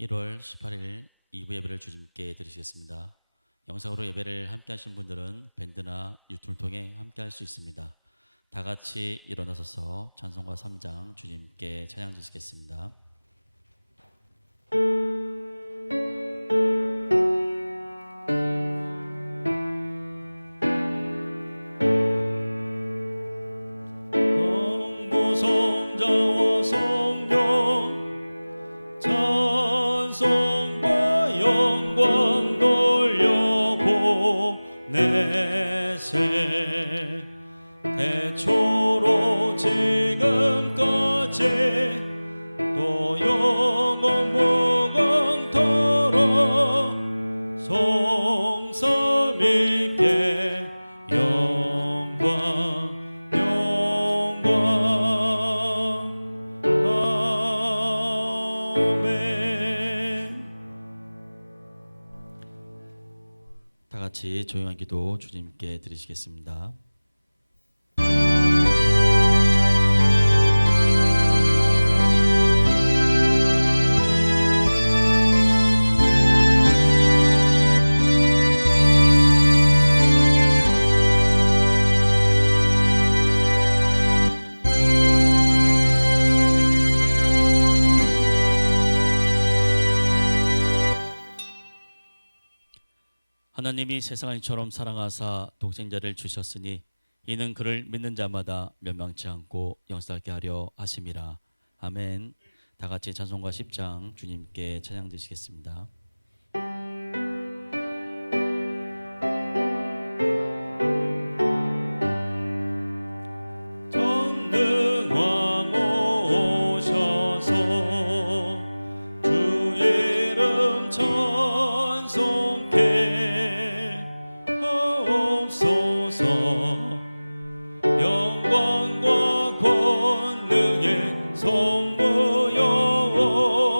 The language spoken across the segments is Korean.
1월 18일 2부 예배를 주님께 드리시겠습니다. 영상으로 예배를 함께 하신 분들은 밴드나 유튜브를 통해 함께 할 수 있습니다. 다 같이 일어나서서 찬송가 3장 주님께 찬양 드리시겠습니다. 성부성자와 성령 찬송과 영광 돌려보내세 태초로 지금까지 또 영원 무궁토록 성삼위께 영광 아멘. 다 같이 조용한 기도 주님께 드리시겠습니다. 하나님이 세상을 이처럼 사랑하사 독생자를 주셨으니 이는 그를 믿는 자마다 멸망치 않고 영생하게 하려 하심이라. 아멘. 다 같이 찬송가 10장 주님께 찬양 드리시겠습니다. 전능왕 오셔서 주 이름 찬송케 하옵소서. 영광과 권능의 성부여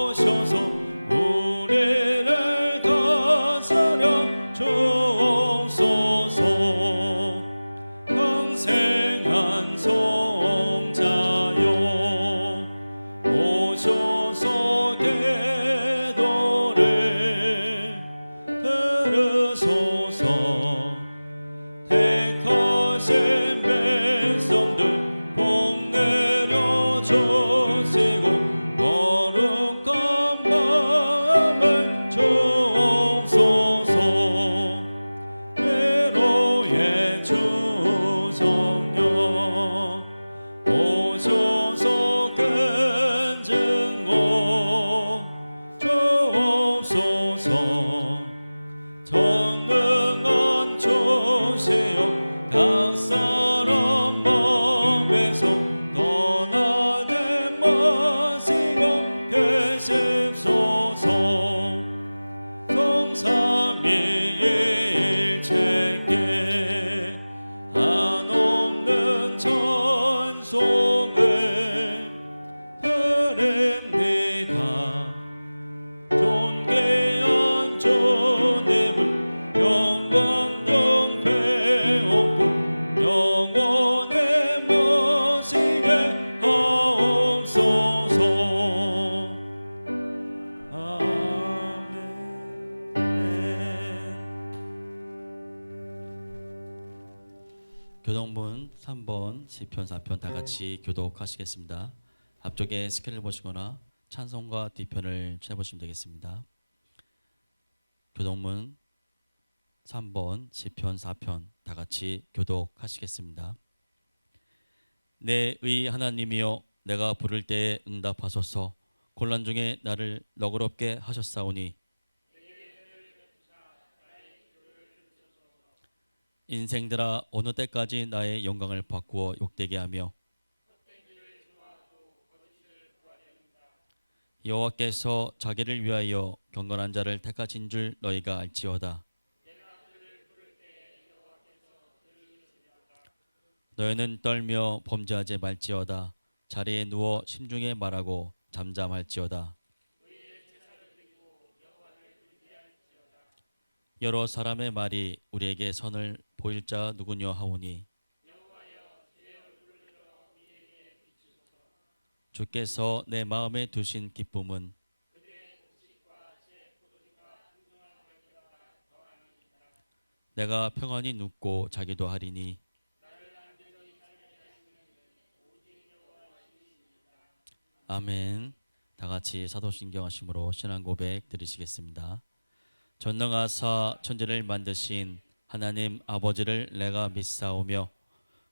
오셔서 우리를 다스려 주옵소서. 항생한 성자여 오셔서 기도를 들으소서. 택하신 백성들 복 내려 주시고 거룩한 마음을 주옵소서. 회로의 주 성령 오셔서 큰 증거 주옵소서. 전능한 주시여 각 사람 마음에서 떠나지 마시고 계십소서. 성삼위일체께 한없는 찬송을 드립니다. 존귀한 주님을 영광 영배없고 영원히 모시게 하옵소서. 아멘. 교동문 3번 시편 4편 다 같이 교독하시겠습니다. 앞쪽에 스케일을 보시거나 찬송가 뒤편을 찾아보시면 되겠습니다. 교동문 3번 시편 4편 다 같이 교독하시겠습니다. 내 의 하나님이여 내가 부를 때에 응답하소서. 곤란 중에 나를 너그럽게 하셨사오니 인생들아 어느 때까지 나의 영광을 바꾸어 욕되게 하며 여호와께서 자기를 위하여 경건한 자를 택하신 줄 너희가 알지어다. 너희는 떨며 범죄하지 말지어다. 자리에 누워 심중에 말하고 잠잠할지어다. 여러 사람의 말이 우리에게 선을 보일 자 누구냐 하오니 주께서 내 마음에 두신 기쁨은 내가 평안히 눕고 자기도 하리니 아멘. 다 같이 사도신경 하심으로 신앙 고백 드리시겠습니다. 전능하사 천지를 만드신 하나님 아버지를 내가 믿사오며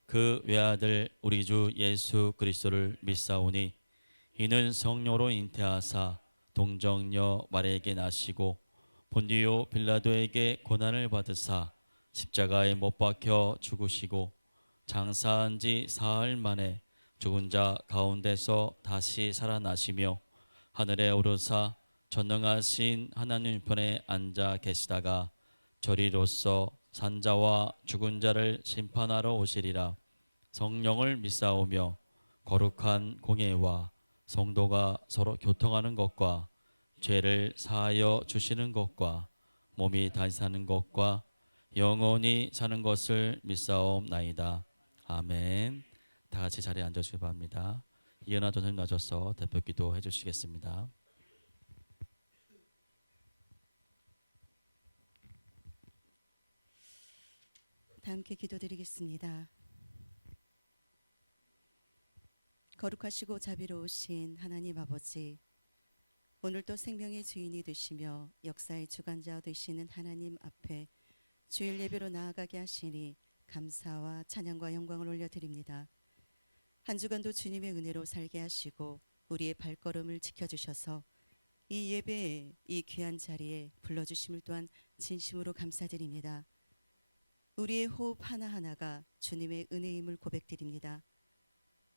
그 외아들 우리 주 예수 그리스도를 믿사오니 이는 성령으로 잉태하사 동정녀 마리아에게 나시고 본디오 빌라도에게 고난을 받으사 십자가에 못 박혀 죽으시고 장사한 지 사흘 만에 죽은 자 가운데서 다시 살아나시며 하늘에 오르사 전능하신 하나님 편에 앉아 계시다가 저리로서 산자와 죽은 자를 심판하러 오시리라. 성령을 믿사오며 거룩한 공예와 성도가 서로 교통하는 것과 죄를 사하여 주시는 것과 몸이 다시 사는 것과 영원히 사는 것을 믿사옵나이다. 아멘. 다 같이 자리에 앉으시기 바랍니다. 이은하 전사님 나셔서 대표 기도해 주시겠습니다. 다 함께 기도드리겠습니다. 거룩하시고 자비로우신 하나님 아버지, 오늘도 생명의 주인이 되시며 역사의 주관자 되시는 하나님 앞에 주일 예배로 나아가게 하시니 감사와 찬양과 영광을 올려드립니다. 한 주간도 주님의 은혜로 살게 하시고 우리의 발걸음을 지켜주셔서 이 예배에 이 귀한 자리에 불러주심을 또한 진심으로 감사드립니다. 우리의 호흡 하나하나가 주님의 은혜임을 고백드립니다.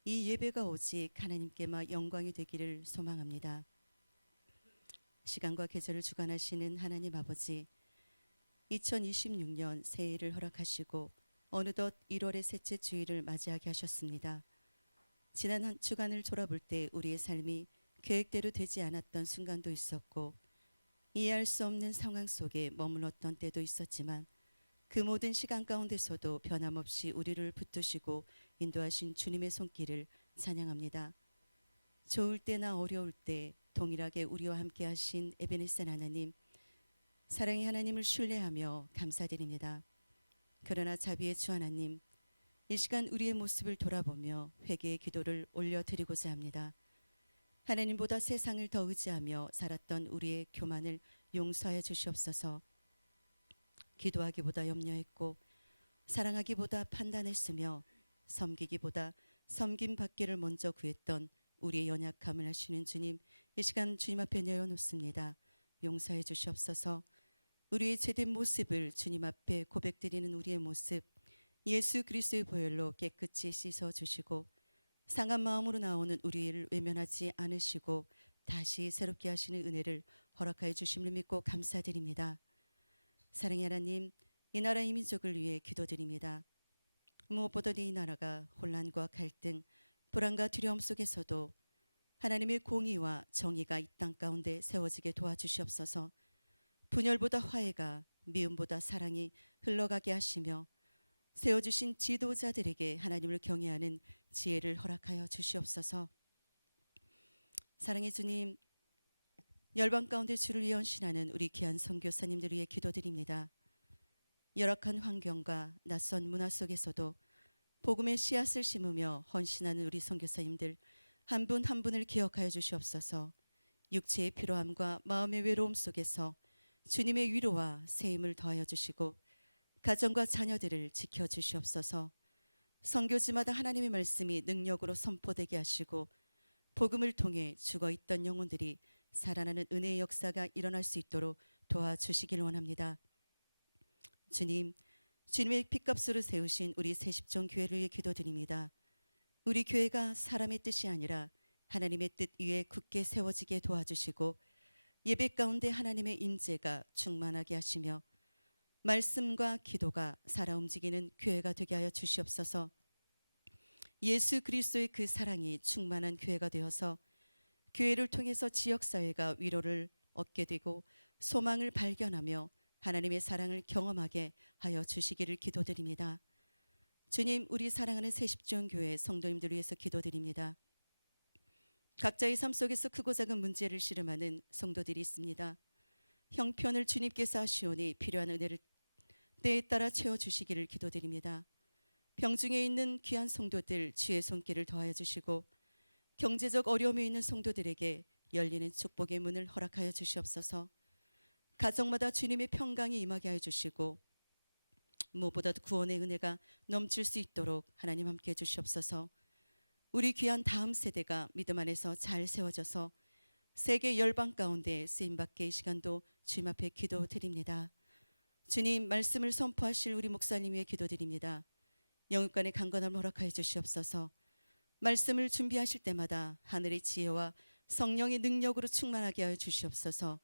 이 예배가 오직 하나님께만 영광이 되기를 소망합니다. 시간과 계절을 주관하시는 하나님 아버지, 2026년 새해를 허락하시고 어느덧 1월의 셋째 주일을 맞이하게 하셨습니다. 지난 한 주간을 돌아볼 때 우리의 삶이 계획대로 되지 않았던 순간도 있었고 이해할 수 없는 상황 속에 머물렀던 때도 있었지만 그 모든 시간 가운데서도 변함없이 우리를 붙드시고 인도하신 주님의 손길을 찬양합니다. 좋을 때나 어려울 때 동일하게 우리와 함께 하신 에베네셀 하나님, 사랑의 하나님을 신뢰하며 감사드립니다. 그러나 자비의 주 하나님, 이 시간 우리의 모습을 돌아보며 회개의 기도를 올려드리고자 합니다. 하나님보다 세상을 더 의지하며 살았던 우리의 교만을 용서하여 주시옵소서. 기도하기보다 염려했고 사랑하기보다 판단했으며 섬기기보다 섬김받기를 먼저 구했던 우리의 연약함을 아시는 주님, 이 시간 주님 앞에 내어놓습니다. 용서해 주시옵소서. 우리의 죄된 모습을 주님 앞에 고백드리는 우리의 모습, 예수 그리스도의 보혈로 깨끗이 씻어 주시고 상한 마음으로 나오는 우리를 외면하지 않으시고 다시 새롭게 하시는 은혜를 허락하여 주심을 믿고 감사드립니다. 사랑의 하나님, 이 나라 이 민족을 위해 기도드립니다. 무엇보다도 이 나라가 혼란과 갈등, 불안과 두려움 속에서도 하나님의 공의와 정의가 이 땅 가운데 세워지게 도와주시옵소서. 분열보다 화해가, 미움보다 사랑이 흘러가게 하시며 세워주신 지도자들에게 하나님을 경외하는 지혜를 허락하여 주시옵소서. 사랑의 주님, 열방 가운데 주를 위해 헌신하는 우리 귀한 선교사님들 위해 기도드립니다. 열악한 환경과 낯선 문화 속에서도 복음의 씨앗을 심으며 헌신하는 우리 선교사님들 한 분 한 분을 기억하여 주시옵소서. 육체의 피로함과 마음의 외로움 속에서 주님의 위로와 세임을 더하여 주시고 가정과 자녀들을 지켜주시옵소서. 선교지마다 하나님의 말씀이 능력으로 선포되게 하시고 복음을 통해 죽어있던 영혼들이 살아나는 은혜의 역사가 일어날 수 있도록 도와주시길 원합니다. 주님, 주님의 핏값으로 세우신 우리 새십종 교회를 위해 기도드립니다. 우리 교회가 사람의 뜻이 아니라 하나님의 뜻 위에 굳게 세워지게 도와주시고 예배 가운데 하나님의 임재가 충만하게 하시며 말씀과 기도가 살아 움직이는 교회가 되게 하여 주시옵소서. 예수 그리스도의 그 사랑이 충만한 교회가 되어서 교회를 통해서 지역사회가 위로를 얻게 되고 소망을 발견하며 하나님의 사랑을 경험하게 하여 주시기를 기도드립니다. 주님, 우리 사랑하는 새십종 교회 성도님들 위해서 기도드립니다. 각자의 삶 속에서 크고 작은 문제를 씨름하는 성도들이 있습니다. 형편을 주님께서 하시오니 필요한 은혜를 때에 따라 채워주시기를 기도드립니다. 병중에 있는 귀한 성도들 주의 손길을 더하여 주시고 경제적 어려움에 있는 성도들에게 열리는 축복의 문을 허락하여 주시옵소서. 가정마다 주님의 평강이 임하게 하여 주시고 무엇보다도 구원의 은혜가 넘칠 수 있도록 하나님 함께 해 주시옵소서. 우리 귀한 다음 세대가 믿음 안에서 잘 세워져서 세계 열방 가운데 쓰임받게 이 시간도 주님 앞에 기도드립니다. 주님 말씀을 선포하실 우리 목사님 위해 기도드립니다. 영육간의 강건함을 허락하여 주시옵소서. 말씀을 준비하실 때마다 하늘의 지혜와 성령의 능력으로 충만하게 하여 주시옵소서.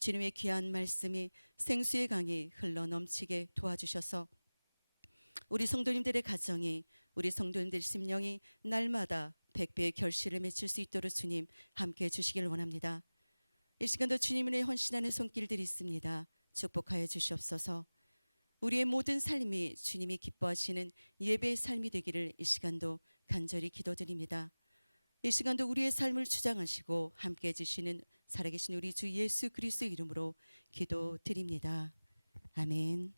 주님의 귀한 말씀이 생수의 강이 흘러 넘치게 도와주셔서 우리 성도님들의 가정이, 우리 성도님들의 심령이 날마다 100배의 결실을 맺을 수 있도록 주님 함께 해주시길 원합니다. 이 시간도 주님의 헌신하는 손길들이 있습니다. 축복하여 주시옵소서. 우리의 모든 삶이 주님이 기뻐하시는 예배의 삶이 되기를 이 시간도 간절히 기도드립니다. 이 시간도 우리의 삶을 주장하시고 함께 해주시는 살아계신 우리 주 예수 그리스도의 이름으로 기도드립니다. 아멘.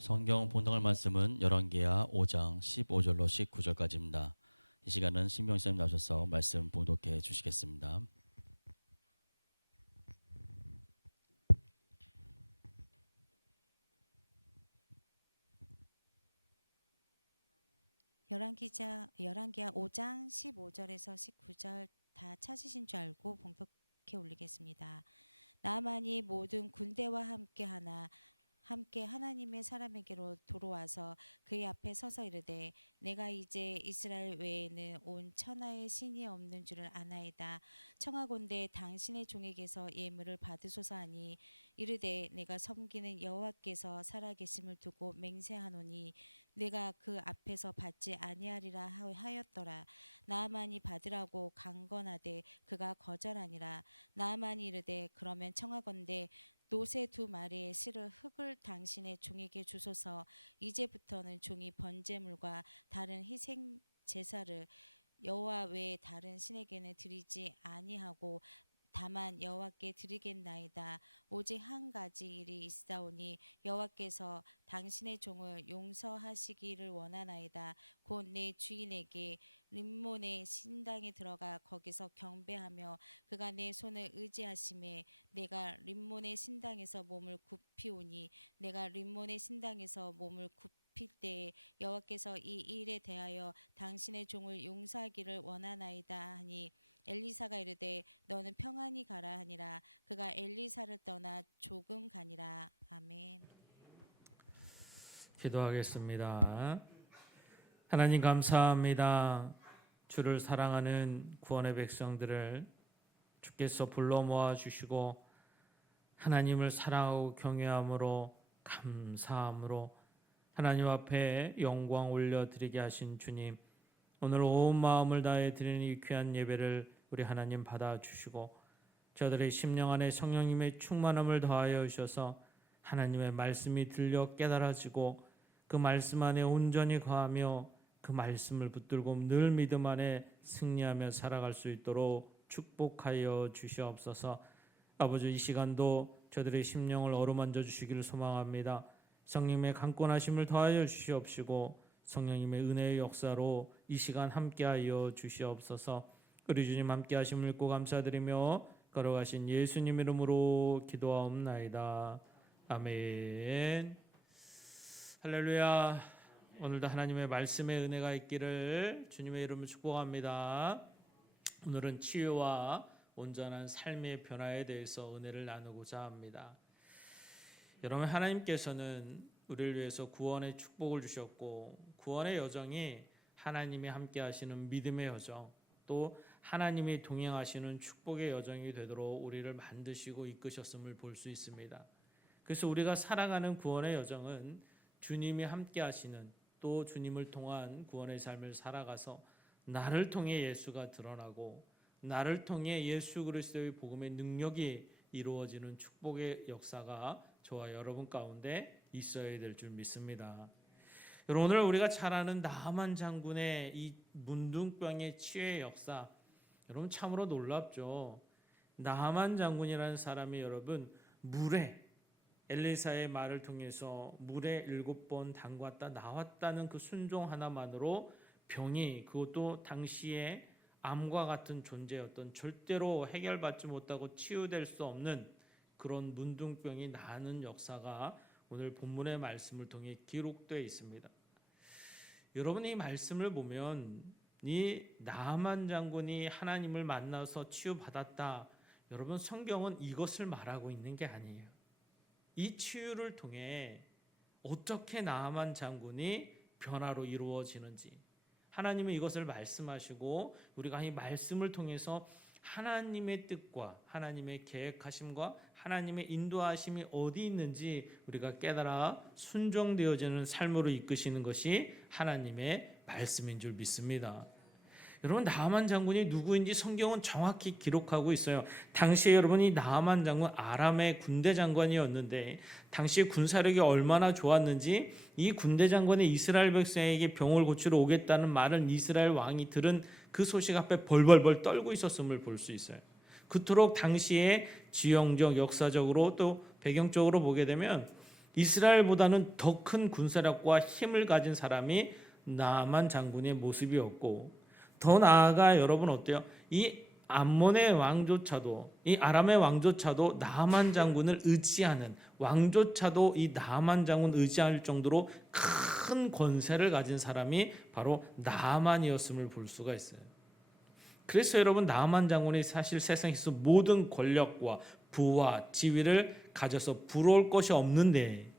성경 본당할 말씀은 열왕기하 5장 15절로 19절까지입니다. 이 시간은 신병쌤 나오셔서 말씀 봉독해 주시겠습니다. 열왕기하 5장 15절에서 19절 다 찾으신 줄 알고 봉독해 올리겠습니다. 나아만이 모든 군대와 함께 하나님의 사람에게로 돌아와서 그의 앞에 서서 이르되 내가 이제 이스라엘 외에는 온 천하에 신이 없는 줄을 아나이다. 청하건대 당신의 종에게서 예물을 받으소서 하니 이르되 내가 섬기는 여호와께서 살아계심을 두고 맹세하노니 내가 그 앞에서 받지 아니하리라 하였더라. 나아만이 받으라고 강건하되 그가 거절하니라. 나아만이 이르되 그러면 청하건대 노새 2마리의 실을 흙을 당신의 종에게 주소서. 이제부터는 종이 번제물과 다른 희생 제사를 여호와 외에 다른 신에게는 드리지 아니하고 다만 여호와께 드리겠나이다. 오직 한 가지 일이 있사오니 여호와께서 당신의 종을 용서하시기를 원하나이다. 곧 내 주인에게 림몬의 신당에 들어가 거기서 경배하며 그가 내 손을 의지하심에 내가 림몬의 신당에서 몸을 굽히오니 내가 림몬의 신당에서 몸을 굽힐 때에 여호와께서 이 일에 대하여 당신의 종을 용서하기를 원하나이다 하니 엘리사가 이르되 너는 평안히 가라 하니라. 그가 엘리사를 떠나 조금 가니라. 아멘. 기도하겠습니다. 하나님 감사합니다. 주를 사랑하는 구원의 백성들을 주께서 불러 모아 주시고 하나님을 사랑하고 경외함으로 감사함으로 하나님 앞에 영광 올려드리게 하신 주님, 오늘 온 마음을 다해 드리는 이 귀한 예배를 우리 하나님 받아주시고 저들의 심령 안에 성령님의 충만함을 더하여 주셔서 하나님의 말씀이 들려 깨달아지고 그 말씀 안에 온전히 거하며 그 말씀을 붙들고 늘 믿음 안에 승리하며 살아갈 수 있도록 축복하여 주시옵소서. 아버지, 이 시간도 저들의 심령을 어루만져 주시기를 소망합니다. 성령님의 강권하심을 더하여 주시옵시고 성령님의 은혜의 역사로 이 시간 함께하여 주시옵소서. 우리 주님 함께하심을 믿고 감사드리며 걸어가신 예수님 이름으로 기도하옵나이다. 아멘. 할렐루야. 오늘도 하나님의 말씀의 은혜가 있기를 주님의 이름으로 축복합니다. 오늘은 치유와 온전한 삶의 변화에 대해서 은혜를 나누고자 합니다. 여러분, 하나님께서는 우리를 위해서 구원의 축복을 주셨고 구원의 여정이 하나님이 함께 하시는 믿음의 여정, 또 하나님이 동행하시는 축복의 여정이 되도록 우리를 만드시고 이끄셨음을 볼 수 있습니다. 그래서 우리가 살아가는 구원의 여정은 주님이 함께 하시는, 또 주님을 통한 구원의 삶을 살아가서 나를 통해 예수가 드러나고 나를 통해 예수 그리스도의 복음의 능력이 이루어지는 축복의 역사가 저와 여러분 가운데 있어야 될 줄 믿습니다. 여러분, 오늘 우리가 잘 아는 나만 장군의 이 문둥병의 치유의 역사, 여러분 참으로 놀랍죠. 나만 장군이라는 사람이 여러분 물에, 엘리사의 말을 통해서 물에 7번 담갔다 나왔다는 그 순종 하나만으로 병이, 그것도 당시에 암과 같은 존재였던, 절대로 해결받지 못하고 치유될 수 없는 그런 문둥병이 나는 역사가 오늘 본문의 말씀을 통해 기록되어 있습니다. 여러분, 이 말씀을 보면 이 나만 장군이 하나님을 만나서 치유받았다, 여러분 성경은 이것을 말하고 있는 게 아니에요. 이 치유를 통해 어떻게 나만 장군이 변화로 이루어지는지 하나님은 이것을 말씀하시고, 우리가 이 말씀을 통해서 하나님의 뜻과 하나님의 계획하심과 하나님의 인도하심이 어디 있는지 우리가 깨달아 순종되어지는 삶으로 이끄시는 것이 하나님의 말씀인 줄 믿습니다. 여러분, 나만 장군이 누구인지 성경은 정확히 기록하고 있어요. 당시에 여러분이 나만 장군, 아람의 군대 장관이었는데 당시 군사력이 얼마나 좋았는지, 이 군대 장관이 이스라엘 백성에게 병을 고치러 오겠다는 말을 이스라엘 왕이 들은 그 소식 앞에 벌벌벌 떨고 있었음을 볼 수 있어요. 그토록 당시에 지형적, 역사적으로 또 배경적으로 보게 되면 이스라엘보다는 더 큰 군사력과 힘을 가진 사람이 나만 장군의 모습이었고, 더 나아가 여러분 어때요? 이 암몬의 왕조차도, 이 아람의 왕조차도 나만 장군을 의지하는, 왕조차도 이 나만 장군 의지할 정도로 큰 권세를 가진 사람이 바로 나만이었음을 볼 수가 있어요. 그래서 여러분, 나만 장군이 사실 세상에서 모든 권력과 부와 지위를 가져서 부러울 것이 없는데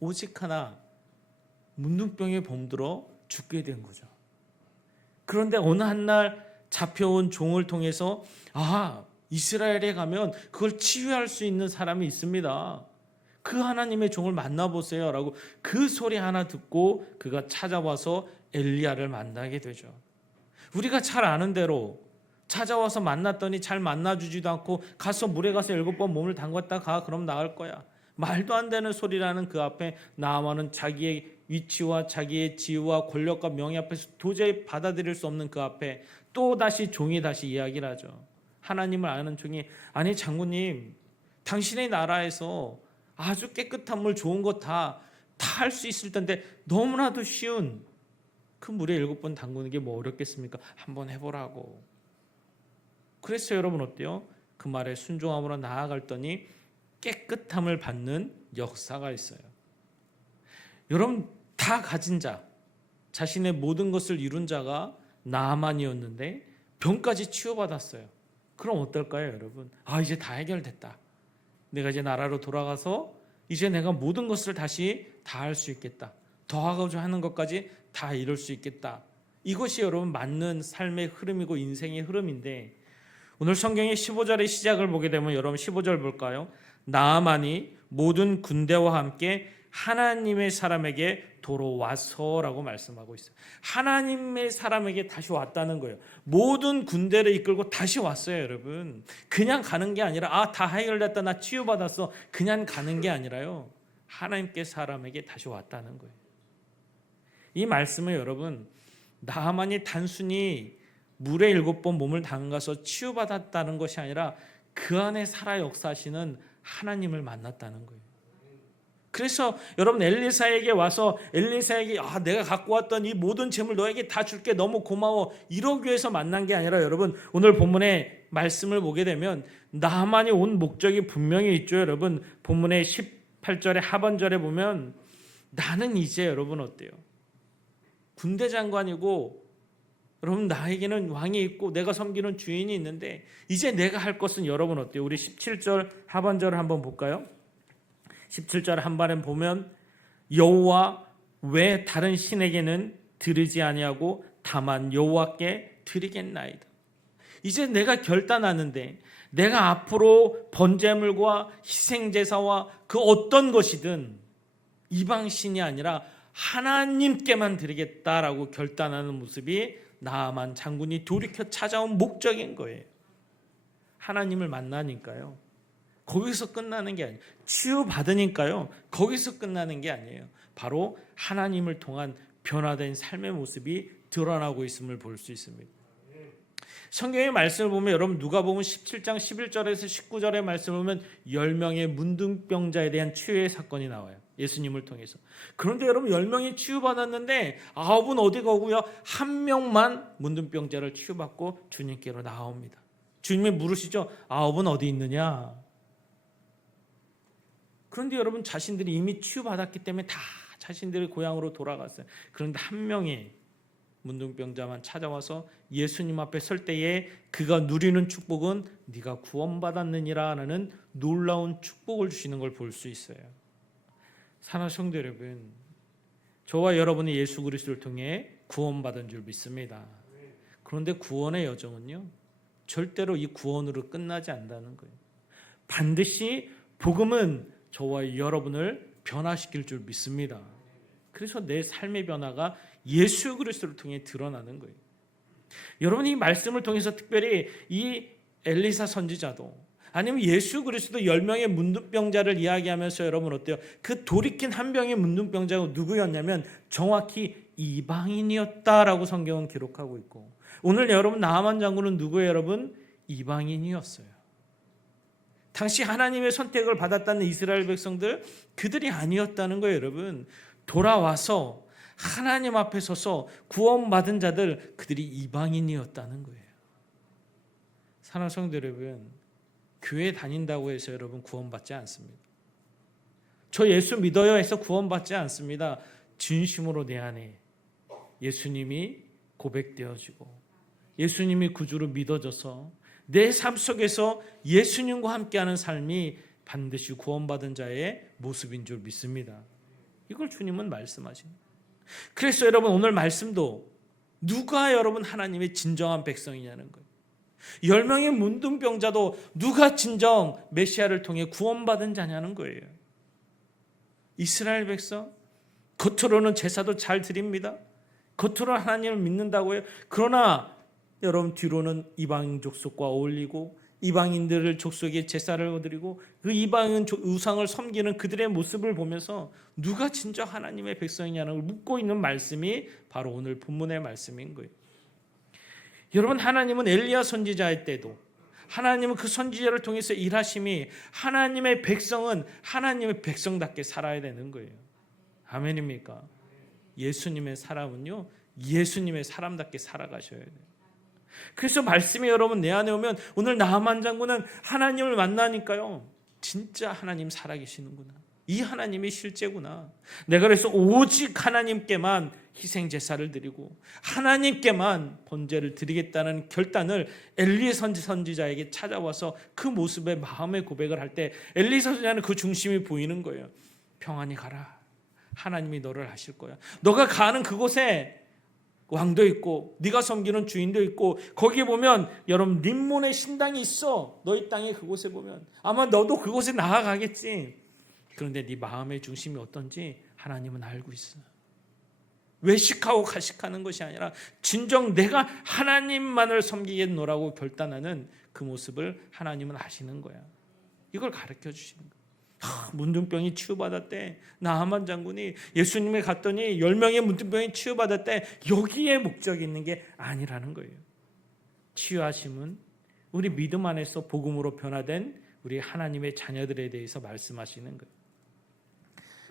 오직 하나 문둥병에 병들어 죽게 된 거죠. 그런데 어느 한날 잡혀온 종을 통해서 이스라엘에 가면 그걸 치유할 수 있는 사람이 있습니다. 그 하나님의 종을 만나보세요 라고 그 소리 하나 듣고 그가 찾아와서 엘리야를 만나게 되죠. 우리가 잘 아는 대로 찾아와서 만났더니 잘 만나주지도 않고, 가서 물에 가서 7번 몸을 담갔다 가, 그럼 나을 거야. 말도 안 되는 소리라는 그 앞에 나아만은 자기의 위치와 자기의 지위와 권력과 명예 앞에서 도저히 받아들일 수 없는 그 앞에 또다시 종이 다시 이야기를 하죠. 하나님을 아는 종이, 아니 장군님, 당신의 나라에서 아주 깨끗한 물, 좋은 거 다 할 수 있을 텐데 너무나도 쉬운 그 물에 7번 담그는 게 뭐 어렵겠습니까? 한번 해보라고. 그래서 여러분 어때요? 그 말에 순종함으로 나아갔더니 깨끗함을 받는 역사가 있어요. 여러분, 다 가진 자, 자신의 모든 것을 이룬 자가 나만이었는데 병까지 치유받았어요. 그럼 어떨까요, 여러분? 이제 다 해결됐다. 내가 이제 나라로 돌아가서 이제 내가 모든 것을 다시 다 할 수 있겠다. 더 하고자 하는 것까지 다 이룰 수 있겠다. 이것이 여러분 맞는 삶의 흐름이고 인생의 흐름인데, 오늘 성경의 15절의 시작을 보게 되면 여러분 15절 볼까요? 나아만이 모든 군대와 함께 하나님의 사람에게 돌아와서라고 말씀하고 있어요. 하나님의 사람에게 다시 왔다는 거예요. 모든 군대를 이끌고 다시 왔어요, 여러분. 그냥 가는 게 아니라 다 해결됐다, 나 치유받았어, 그냥 가는 게 아니라요, 하나님께 사람에게 다시 왔다는 거예요. 이 말씀은 여러분, 나아만이 단순히 물에 7번 몸을 담가서 치유받았다는 것이 아니라 그 안에 살아 역사하시는 하나님을 만났다는 거예요. 그래서 여러분, 엘리사에게 와서 엘리사에게 내가 갖고 왔던 이 모든 재물 너에게 다 줄게, 너무 고마워, 이러기 위해서 만난 게 아니라, 여러분 오늘 본문의 말씀을 보게 되면 나만이 온 목적이 분명히 있죠. 여러분 본문의 18절의 하반절에 보면 나는 이제, 여러분 어때요? 군대 장관이고 여러분 나에게는 왕이 있고 내가 섬기는 주인이 있는데 이제 내가 할 것은, 여러분 어때요? 우리 17절 하반절을 한번 볼까요? 17절 한반에 보면 여호와 왜 다른 신에게는 드리지 아니하고 다만 여호와께 드리겠나이다. 이제 내가 결단하는데 내가 앞으로 번제물과 희생제사와 그 어떤 것이든 이방신이 아니라 하나님께만 드리겠다라고 결단하는 모습이 나아만 장군이 돌이켜 찾아온 목적인 거예요. 하나님을 만나니까요. 거기서 끝나는 게 아니에요. 치유받으니까요. 거기서 끝나는 게 아니에요. 바로 하나님을 통한 변화된 삶의 모습이 드러나고 있음을 볼 수 있습니다. 성경의 말씀을 보면 여러분 누가복음 17장 11절에서 19절의 말씀을 보면 10명의 문둥병자에 대한 치유의 사건이 나와요. 예수님을 통해서. 그런데 여러분 10명이 치유받았는데 9은 어디 가고요? 1명만 문둥병자를 치유받고 주님께로 나옵니다. 주님이 물으시죠. 9은 어디 있느냐? 그런데 여러분 자신들이 이미 치유받았기 때문에 다 자신들의 고향으로 돌아갔어요. 그런데 1명이 문둥병자만 찾아와서 예수님 앞에 설 때에 그가 누리는 축복은 네가 구원받았느니라 하는 놀라운 축복을 주시는 걸 볼 수 있어요. 사랑하는 성도 여러분, 저와 여러분이 예수 그리스도를 통해 구원받은 줄 믿습니다. 그런데 구원의 여정은요, 절대로 이 구원으로 끝나지 않는다는 거예요. 반드시 복음은 저와 여러분을 변화시킬 줄 믿습니다. 그래서 내 삶의 변화가 예수 그리스도를 통해 드러나는 거예요. 여러분이 이 말씀을 통해서 특별히 이 엘리사 선지자도 아니면 예수 그리스도 10명의 문둥병자를 이야기하면서 여러분 어때요? 그 돌이킨 한 명의 문둥병자가 누구였냐면 정확히 이방인이었다라고 성경은 기록하고 있고, 오늘 여러분 나아만 장군은 누구예요 여러분? 이방인이었어요. 당시 하나님의 선택을 받았다는 이스라엘 백성들, 그들이 아니었다는 거예요 여러분. 돌아와서 하나님 앞에 서서 구원받은 자들, 그들이 이방인이었다는 거예요. 사랑하는 성도 여러분, 교회 다닌다고 해서 여러분 구원받지 않습니다. 저 예수 믿어요 해서 구원받지 않습니다. 진심으로 내 안에 예수님이 고백되어지고 예수님이 구주로 믿어져서 내 삶 속에서 예수님과 함께하는 삶이 반드시 구원받은 자의 모습인 줄 믿습니다. 이걸 주님은 말씀하십니다. 그래서 여러분 오늘 말씀도 누가 여러분 하나님의 진정한 백성이냐는 거예요. 10명의 문둥병자도 누가 진정 메시아를 통해 구원받은 자냐는 거예요. 이스라엘 백성, 겉으로는 제사도 잘 드립니다. 겉으로는 하나님을 믿는다고 해요. 그러나 여러분 뒤로는 이방인 족속과 어울리고 이방인들을 족속에 제사를 드리고 그 이방인 우상을 섬기는 그들의 모습을 보면서 누가 진정 하나님의 백성이냐는 걸 묻고 있는 말씀이 바로 오늘 본문의 말씀인 거예요. 여러분 하나님은 엘리야 선지자의 때도 하나님은 그 선지자를 통해서 일하심이 하나님의 백성은 하나님의 백성답게 살아야 되는 거예요. 아멘입니까? 예수님의 사람은요, 예수님의 사람답게 살아가셔야 돼요. 그래서 말씀이 여러분 내 안에 오면 오늘 나아만 장군은 하나님을 만나니까요, 진짜 하나님 살아계시는구나, 이 하나님이 실제구나. 내가 그래서 오직 하나님께만 희생 제사를 드리고 하나님께만 번제를 드리겠다는 결단을 엘리 선지자에게 찾아와서 그 모습의 마음의 고백을 할 때 엘리 선지자는 그 중심이 보이는 거예요. 평안히 가라. 하나님이 너를 하실 거야. 너가 가는 그곳에 왕도 있고 네가 섬기는 주인도 있고 거기에 보면 여러분 림몬의 신당이 있어. 너희 땅에 그곳에 보면 아마 너도 그곳에 나아가겠지. 그런데 네 마음의 중심이 어떤지 하나님은 알고 있어. 외식하고 가식하는 것이 아니라 진정 내가 하나님만을 섬기겠노라고 결단하는 그 모습을 하나님은 아시는 거야. 이걸 가르쳐 주시는 거야. 문둥병이 치유받았대. 나아만 장군이 예수님에 갔더니 10명의 문둥병이 치유받았대. 여기에 목적이 있는 게 아니라는 거예요. 치유하심은 우리 믿음 안에서 복음으로 변화된 우리 하나님의 자녀들에 대해서 말씀하시는 거예요.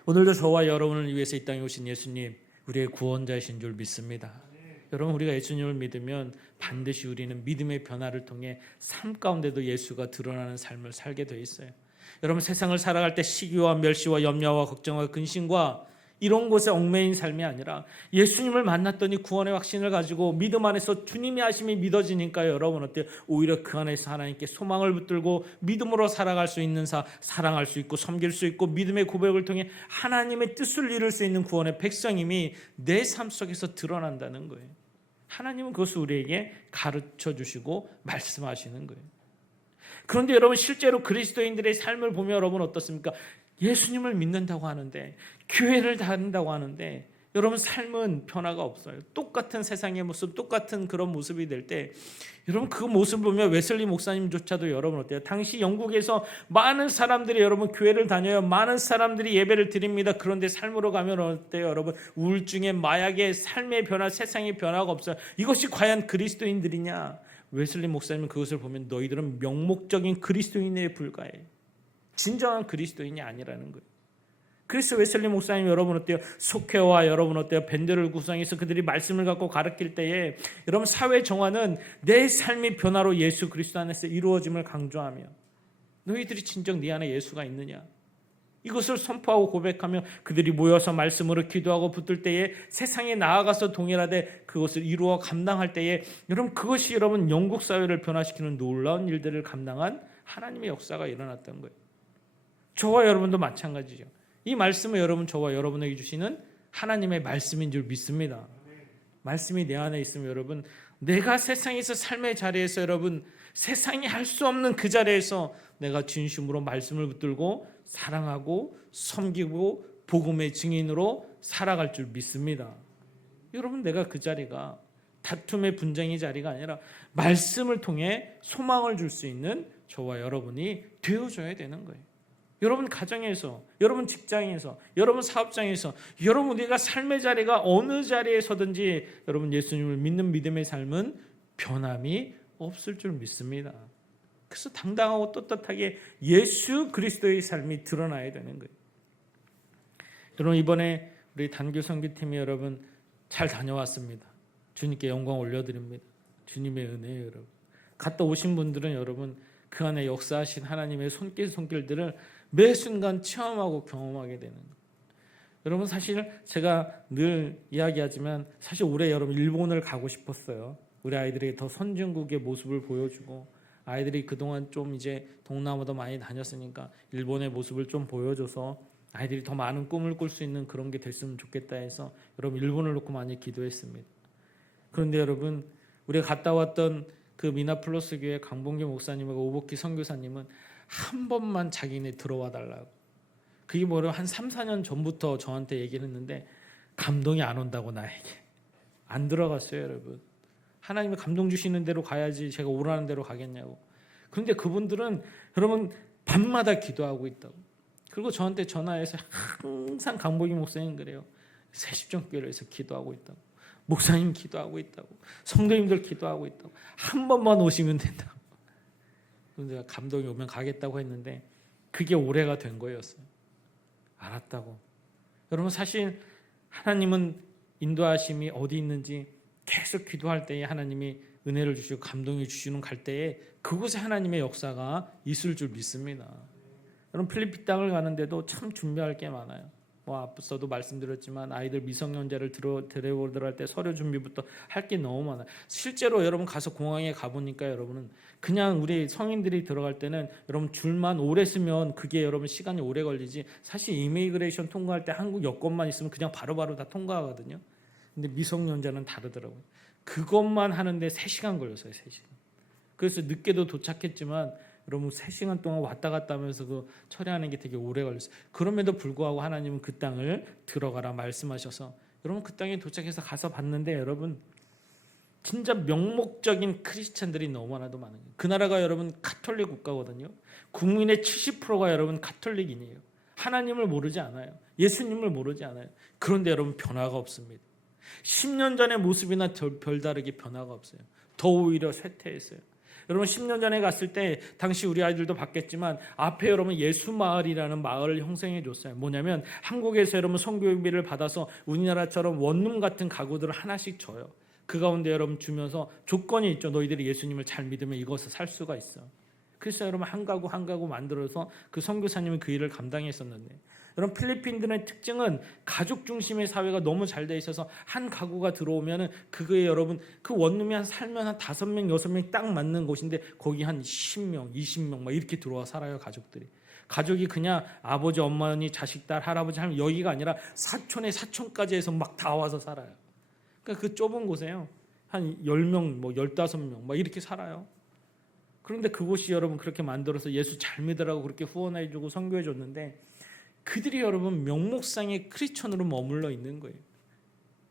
오늘도 저와 여러분을 위해서 이 땅에 오신 예수님, 우리의 구원자이신 줄 믿습니다. 여러분 우리가 예수님을 믿으면 반드시 우리는 믿음의 변화를 통해 삶 가운데도 예수가 드러나는 삶을 살게 돼 있어요. 여러분 세상을 살아갈 때 시기와 멸시와 염려와 걱정과 근심과 이런 곳에 얽매인 삶이 아니라 예수님을 만났더니 구원의 확신을 가지고 믿음 안에서 주님의 하심이 믿어지니까 여러분 어때요? 오히려 그 안에서 하나님께 소망을 붙들고 믿음으로 살아갈 수 있는 사랑할 수 있고 섬길 수 있고 믿음의 고백을 통해 하나님의 뜻을 이룰 수 있는 구원의 백성임이 내 삶 속에서 드러난다는 거예요. 하나님은 그것을 우리에게 가르쳐 주시고 말씀하시는 거예요. 그런데 여러분 실제로 그리스도인들의 삶을 보면 여러분 어떻습니까? 예수님을 믿는다고 하는데 교회를 다닌다고 하는데 여러분 삶은 변화가 없어요. 똑같은 세상의 모습, 똑같은 그런 모습이 될 때 여러분 그 모습을 보면 웨슬리 목사님조차도 여러분 어때요? 당시 영국에서 많은 사람들이 여러분 교회를 다녀요. 많은 사람들이 예배를 드립니다. 그런데 삶으로 가면 어때요? 여러분 우울증에 마약에 삶의 변화, 세상의 변화가 없어요. 이것이 과연 그리스도인들이냐? 웨슬리 목사님은 그것을 보면 너희들은 명목적인 그리스도인에 불과해. 진정한 그리스도인이 아니라는 거예요. 그래서 웨슬리 목사님 여러분 어때요? 속회와 여러분 어때요? 밴드를 구성해서 그들이 말씀을 갖고 가르칠 때에 여러분 사회 정화는 내 삶의 변화로 예수 그리스도 안에서 이루어짐을 강조하며 너희들이 진정 네 안에 예수가 있느냐? 이것을 선포하고 고백하며 그들이 모여서 말씀으로 기도하고 붙들 때에 세상에 나아가서 동일하되 그것을 이루어 감당할 때에 여러분 그것이 여러분 영국 사회를 변화시키는 놀라운 일들을 감당한 하나님의 역사가 일어났던 거예요. 저와 여러분도 마찬가지죠. 이 말씀은 여러분 저와 여러분에게 주시는 하나님의 말씀인 줄 믿습니다. 말씀이 내 안에 있으면 여러분 내가 세상에서 삶의 자리에서 여러분 세상이 할 수 없는 그 자리에서 내가 진심으로 말씀을 붙들고 사랑하고 섬기고 복음의 증인으로 살아갈 줄 믿습니다. 여러분 내가 그 자리가 다툼의 분쟁의 자리가 아니라 말씀을 통해 소망을 줄 수 있는 저와 여러분이 되어줘야 되는 거예요. 여러분 가정에서, 여러분 직장에서, 여러분 사업장에서, 여러분 우리가 삶의 자리가 어느 자리에서든지 여러분 예수님을 믿는 믿음의 삶은 변함이 없을 줄 믿습니다. 그래서 당당하고 떳떳하게 예수 그리스도의 삶이 드러나야 되는 거예요. 여러분 이번에 우리 단교 선교팀이 여러분 잘 다녀왔습니다. 주님께 영광 올려드립니다. 주님의 은혜예요 여러분. 갔다 오신 분들은 여러분 그 안에 역사하신 하나님의 손길들을 매 순간 체험하고 경험하게 되는 거예요. 여러분 사실 제가 늘 이야기하지만 사실 올해 여러분 일본을 가고 싶었어요. 우리 아이들에게 더 선진국의 모습을 보여주고 아이들이 그동안 좀 이제 동남아도 많이 다녔으니까 일본의 모습을 좀 보여줘서 아이들이 더 많은 꿈을 꿀 수 있는 그런 게 됐으면 좋겠다 해서 여러분 일본을 놓고 많이 기도했습니다. 그런데 여러분 우리가 갔다 왔던 그 미나플러스 교회 강봉규 목사님하고 오복희 선교사님은 한 번만 자기네 들어와 달라고. 그게 뭐래요? 한 3, 4년 전부터 저한테 얘기를 했는데 감동이 안 온다고 나에게. 안 들어갔어요 여러분. 하나님이 감동 주시는 대로 가야지 제가 오라는 대로 가겠냐고. 그런데 그분들은 여러분 밤마다 기도하고 있다고. 그리고 저한테 전화해서 항상 강복희 목사님 그래요. 새십정교회에서 기도하고 있다고. 목사님 기도하고 있다고. 성도님들 기도하고 있다고. 한 번만 오시면 된다고. 그런데 감동이 오면 가겠다고 했는데 그게 올해가 된 거였어요. 알았다고. 여러분 사실 하나님은 인도하심이 어디 있는지 계속 기도할 때에 하나님이 은혜를 주시고 감동을 주시는 갈 때에 그곳에 하나님의 역사가 있을 줄 믿습니다. 여러분 필리핀 땅을 가는데도 참 준비할 게 많아요. 뭐 앞서도 말씀드렸지만 아이들 미성년자를 데려오더라 할 때 서류 준비부터 할 게 너무 많아요. 실제로 여러분 가서 공항에 가보니까 여러분은 그냥 우리 성인들이 들어갈 때는 여러분 줄만 오래 쓰면 그게 여러분 시간이 오래 걸리지 사실 이미그레이션 통과할 때 한국 여권만 있으면 그냥 바로바로 다 통과하거든요. 근데 미성년자는 다르더라고요. 그것만 하는데 3시간 걸렸어요. 3시간. 그래서 늦게도 도착했지만 여러분 3시간 동안 왔다 갔다 하면서 그 처리하는 게 되게 오래 걸렸어요. 그럼에도 불구하고 하나님은 그 땅을 들어가라 말씀하셔서 여러분 그 땅에 도착해서 가서 봤는데 여러분 진짜 명목적인 크리스찬들이 너무나도 많은 거예요. 그 나라가 여러분 가톨릭 국가거든요. 국민의 70%가 여러분 가톨릭인이에요. 하나님을 모르지 않아요. 예수님을 모르지 않아요. 그런데 여러분 변화가 없습니다. 10년 전의 모습이나 별다르게 변화가 없어요. 더 오히려 쇠퇴했어요. 여러분 10년 전에 갔을 때 당시 우리 아이들도 봤겠지만 앞에 여러분 예수마을이라는 마을을 형성해 줬어요. 뭐냐면 한국에서 여러분 선교비를 받아서 우리나라처럼 원룸 같은 가구들을 하나씩 줘요. 그 가운데 여러분 주면서 조건이 있죠. 너희들이 예수님을 잘 믿으면 이것을 살 수가 있어. 그래서 여러분 한 가구 만들어서 그 선교사님이 그 일을 감당했었는데 여러분 필리핀들의 특징은 가족 중심의 사회가 너무 잘 돼 있어서 한 가구가 들어오면은 그거에 여러분 그 원룸이 한 살면 한 5명 6명이 딱 맞는 곳인데 거기 한 10명 20명 막 이렇게 들어와 살아요. 가족들이. 가족이 그냥 아버지 어머니 자식 딸 할아버지 할머니 여기가 아니라 사촌에 사촌까지 해서 막 다 와서 살아요. 그러니까 그 좁은 곳에요. 한 10명, 뭐 15명 막 이렇게 살아요. 그런데 그곳이 여러분 그렇게 만들어서 예수 잘 믿으라고 그렇게 후원해주고 선교해줬는데 그들이 여러분 명목상의 크리스천으로 머물러 있는 거예요.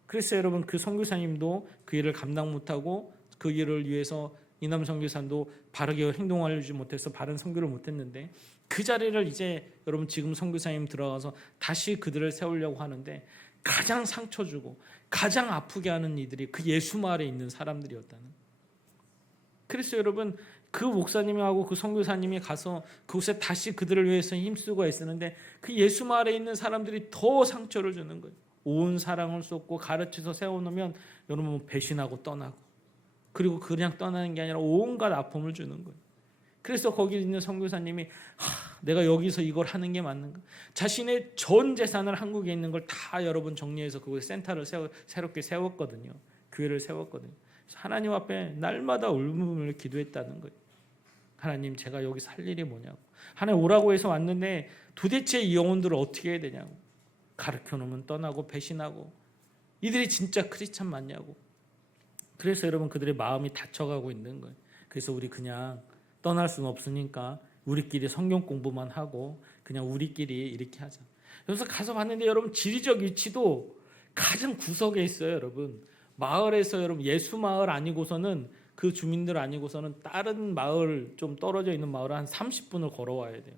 그래서 여러분 그 선교사님도 그 일을 감당 못하고 그 일을 위해서 이남 선교사도 바르게 행동하지 못해서 바른 선교를 못했는데 그 자리를 이제 여러분 지금 선교사님 들어가서 다시 그들을 세우려고 하는데 가장 상처 주고 가장 아프게 하는 이들이 그 예수 마을에 있는 사람들이었다는. 그래서 여러분 그 목사님하고 그 선교사님이 가서 그곳에 다시 그들을 위해서 힘쓰고 애쓰는데 그 예수 마을에 있는 사람들이 더 상처를 주는 거예요. 온 사랑을 쏟고 가르쳐서 세워놓으면 여러분 배신하고 떠나고 그리고 그냥 떠나는 게 아니라 온갖 아픔을 주는 거예요. 그래서 거기 있는 선교사님이 내가 여기서 이걸 하는 게 맞는가? 자신의 전 재산을 한국에 있는 걸 다 여러분 정리해서 그곳에 센터를 새롭게 세웠거든요. 교회를 세웠거든요. 그래서 하나님 앞에 날마다 울음을 기도했다는 거예요. 하나님 제가 여기 살 일이 뭐냐고. 하나님 오라고 해서 왔는데 도대체 이 영혼들을 어떻게 해야 되냐고. 가르쳐 놓으면 떠나고 배신하고 이들이 진짜 크리스찬 맞냐고. 그래서 여러분 그들의 마음이 닫혀가고 있는 거예요. 그래서 우리 그냥 떠날 수는 없으니까 우리끼리 성경 공부만 하고 그냥 우리끼리 이렇게 하자. 여기서 가서 봤는데 여러분 지리적 위치도 가장 구석에 있어요. 여러분 마을에서 여러분 예수 마을 아니고서는 그 주민들 아니고서는 다른 마을 좀 떨어져 있는 마을을 한 30분을 걸어와야 돼요.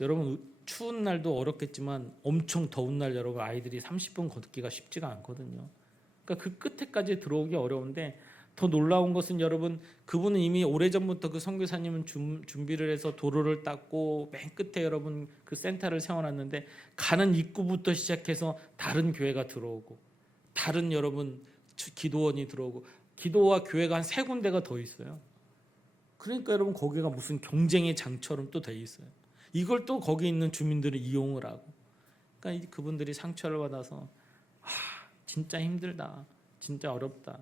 여러분 추운 날도 어렵겠지만 엄청 더운 날 여러분 아이들이 30분 걷기가 쉽지가 않거든요. 그러니까 그 끝에까지 들어오기 어려운데 더 놀라운 것은 여러분 그분은 이미 오래전부터 그 선교사님은 준비를 해서 도로를 닦고 맨 끝에 여러분 그 센터를 세워놨는데 가는 입구부터 시작해서 다른 교회가 들어오고 다른 여러분 기도원이 들어오고 기도와 교회가 한 3군데가 더 있어요. 그러니까 여러분 거기가 무슨 경쟁의 장처럼 또 돼 있어요. 이걸 또 거기 있는 주민들이 이용을 하고 그러니까 그분들이 상처를 받아서 진짜 힘들다. 진짜 어렵다.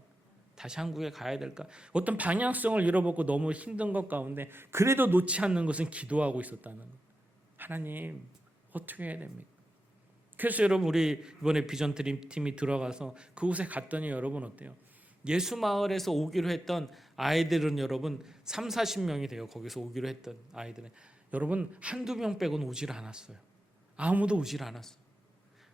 다시 한국에 가야 될까? 어떤 방향성을 잃어버리고 너무 힘든 것 가운데 그래도 놓지 않는 것은 기도하고 있었다는 것. 하나님 어떻게 해야 됩니까? 그래서 여러분 우리 이번에 비전 팀이 들어가서 그곳에 갔더니 여러분 어때요? 예수 마을에서 오기로 했던 아이들은 여러분 30-40명이 돼요. 거기서 오기로 했던 아이들은 여러분 한두 명 빼고는 오질 않았어요. 아무도 오질 않았어요.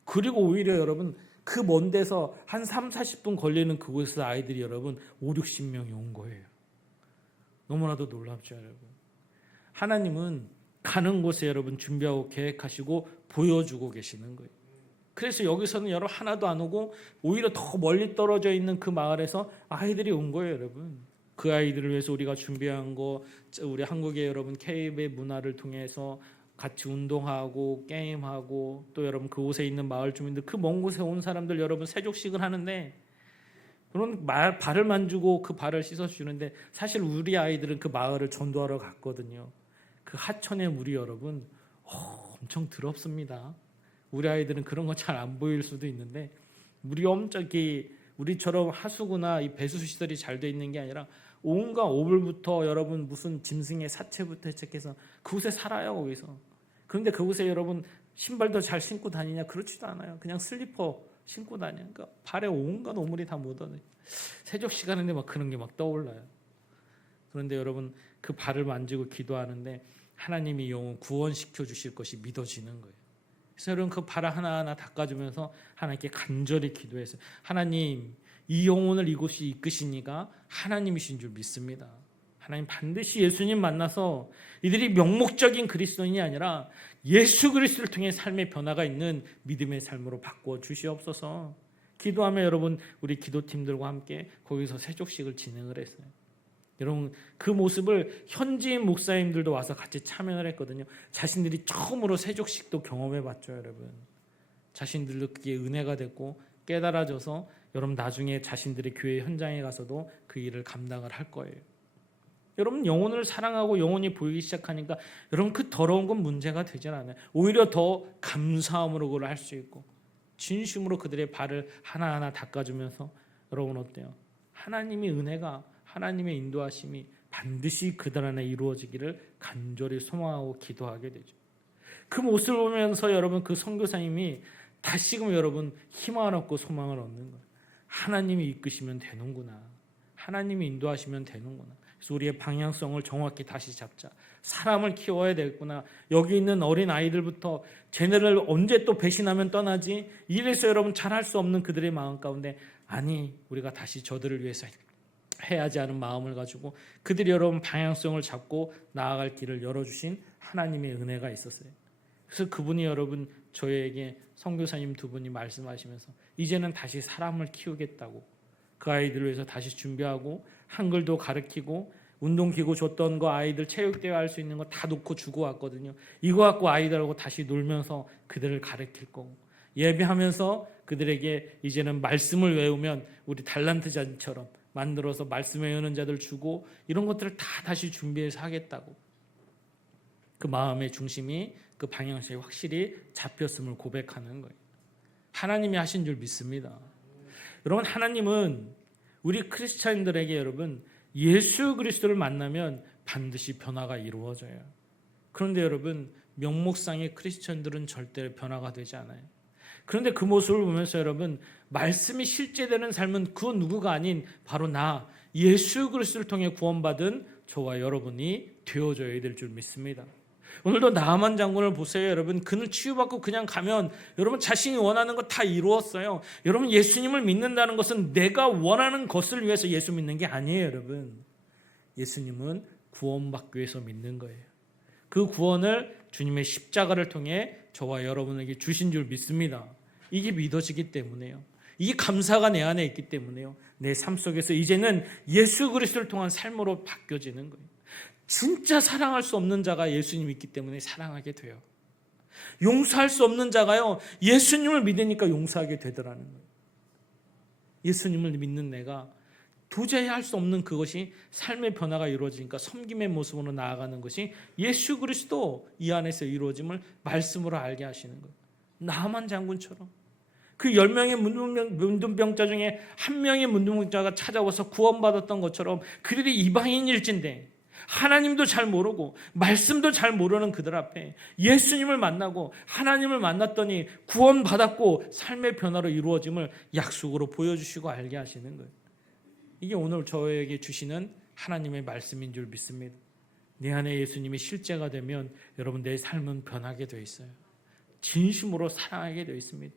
그리고 오히려 여러분 그 먼 데서 한 30-40분 걸리는 그곳에서 아이들이 여러분 50-60명이 온 거예요. 너무나도 놀랍죠 여러분. 하나님은 가는 곳에 여러분 준비하고 계획하시고 보여주고 계시는 거예요. 그래서 여기서는 여러분 하나도 안 오고 오히려 더 멀리 떨어져 있는 그 마을에서 아이들이 온 거예요 여러분. 그 아이들을 위해서 우리가 준비한 거 우리 한국의 여러분 K의 문화를 통해서 같이 운동하고 게임하고 또 여러분 그곳에 있는 마을 주민들 그 먼 곳에 온 사람들 여러분 세족식을 하는데 그런 발을 만지고 그 발을 씻어주는데 사실 우리 아이들은 그 마을을 전도하러 갔거든요. 그 하천의 물이 여러분 엄청 더럽습니다. 우리 아이들은 그런 거 잘 안 보일 수도 있는데 물이 엄청 우리처럼 하수구나 이 배수 시설이 잘 돼 있는 게 아니라 온갖 오물부터 여러분 무슨 짐승의 사체부터 시작해서 그곳에 살아요 거기서. 그런데 그곳에 여러분 신발도 잘 신고 다니냐? 그렇지도 않아요. 그냥 슬리퍼 신고 다녀. 그러니까 발에 온갖 오물이 다 묻어요. 세족 시간인데 막 그런 게 막 떠올라요. 그런데 여러분 그 발을 만지고 기도하는데 하나님이 영혼 구원시켜 주실 것이 믿어지는 거예요. 그래서 여러분 그 발을 하나하나 닦아주면서 하나님께 간절히 기도했어요. 하나님 이 영혼을 이곳이 이끄시니까 하나님이신 줄 믿습니다. 하나님 반드시 예수님 만나서 이들이 명목적인 그리스도인이 아니라 예수 그리스도를 통해 삶의 변화가 있는 믿음의 삶으로 바꾸어 주시옵소서. 기도하며 여러분 우리 기도팀들과 함께 거기서 세족식을 진행을 했어요. 여러분 그 모습을 현지인 목사님들도 와서 같이 참여를 했거든요. 자신들이 처음으로 세족식도 경험해 봤죠 여러분. 자신들도 그게 은혜가 됐고 깨달아져서 여러분 나중에 자신들의 교회 현장에 가서도 그 일을 감당을 할 거예요. 여러분 영혼을 사랑하고 영혼이 보이기 시작하니까 여러분 그 더러운 건 문제가 되질 않아요. 오히려 더 감사함으로 그걸 할 수 있고 진심으로 그들의 발을 하나하나 닦아주면서 여러분 어때요? 하나님의 은혜가 하나님의 인도하심이 반드시 그들 안에 이루어지기를 간절히 소망하고 기도하게 되죠. 그 모습을 보면서 여러분 그 선교사님이 다시금 여러분 희망을 얻고 소망을 얻는 거예요. 하나님이 이끄시면 되는구나. 하나님이 인도하시면 되는구나. 그래서 우리의 방향성을 정확히 다시 잡자. 사람을 키워야 되겠구나. 여기 있는 어린 아이들부터 쟤네를 언제 또 배신하면 떠나지? 이래서 여러분 잘할 수 없는 그들의 마음 가운데 아니 우리가 다시 저들을 위해서 해야지 하는 마음을 가지고 그들이 여러분 방향성을 잡고 나아갈 길을 열어주신 하나님의 은혜가 있었어요. 그래서 그분이 여러분 저에게 선교사님 두 분이 말씀하시면서 이제는 다시 사람을 키우겠다고 그 아이들을 위해서 다시 준비하고 한글도 가르치고 운동기구 줬던 거 아이들 체육대회 할 수 있는 거 다 놓고 주고 왔거든요. 이거 갖고 아이들하고 다시 놀면서 그들을 가르칠 거고 예배하면서 그들에게 이제는 말씀을 외우면 우리 달란트 잔처럼 만들어서 말씀 외우는 자들 주고 이런 것들을 다 다시 준비해서 하겠다고 그 마음의 중심이 그 방향성이 확실히 잡혔음을 고백하는 거예요. 하나님이 하신 줄 믿습니다. 여러분 하나님은 우리 크리스찬들에게 여러분 예수 그리스도를 만나면 반드시 변화가 이루어져요. 그런데 여러분 명목상의 크리스찬들은 절대 변화가 되지 않아요. 그런데 그 모습을 보면서 여러분 말씀이 실제되는 삶은 그 누구가 아닌 바로 나 예수 그리스도를 통해 구원받은 저와 여러분이 되어져야 될 줄 믿습니다. 오늘도 나아만 장군을 보세요. 여러분 그는 치유받고 그냥 가면 여러분 자신이 원하는 거 다 이루었어요. 여러분 예수님을 믿는다는 것은 내가 원하는 것을 위해서 예수 믿는 게 아니에요. 여러분 예수님은 구원받기 위해서 믿는 거예요. 그 구원을 주님의 십자가를 통해 저와 여러분에게 주신 줄 믿습니다. 이게 믿어지기 때문에요. 이 감사가 내 안에 있기 때문에요. 내 삶 속에서 이제는 예수 그리스도를 통한 삶으로 바뀌어지는 거예요. 진짜 사랑할 수 없는 자가 예수님 있기 때문에 사랑하게 돼요. 용서할 수 없는 자가요 예수님을 믿으니까 용서하게 되더라는 거예요. 예수님을 믿는 내가 도저히 할 수 없는 그것이 삶의 변화가 이루어지니까 섬김의 모습으로 나아가는 것이 예수 그리스도 이 안에서 이루어짐을 말씀으로 알게 하시는 거예요. 나만 장군처럼 그 10명의 문둥병자 중에 한 명의 문둥병자가 찾아와서 구원받았던 것처럼 그들이 이방인일진데 하나님도 잘 모르고 말씀도 잘 모르는 그들 앞에 예수님을 만나고 하나님을 만났더니 구원받았고 삶의 변화로 이루어짐을 약속으로 보여주시고 알게 하시는 거예요. 이게 오늘 저에게 주시는 하나님의 말씀인 줄 믿습니다. 내 안에 예수님이 실제가 되면 여러분 내 삶은 변하게 되어 있어요. 진심으로 사랑하게 되어 있습니다.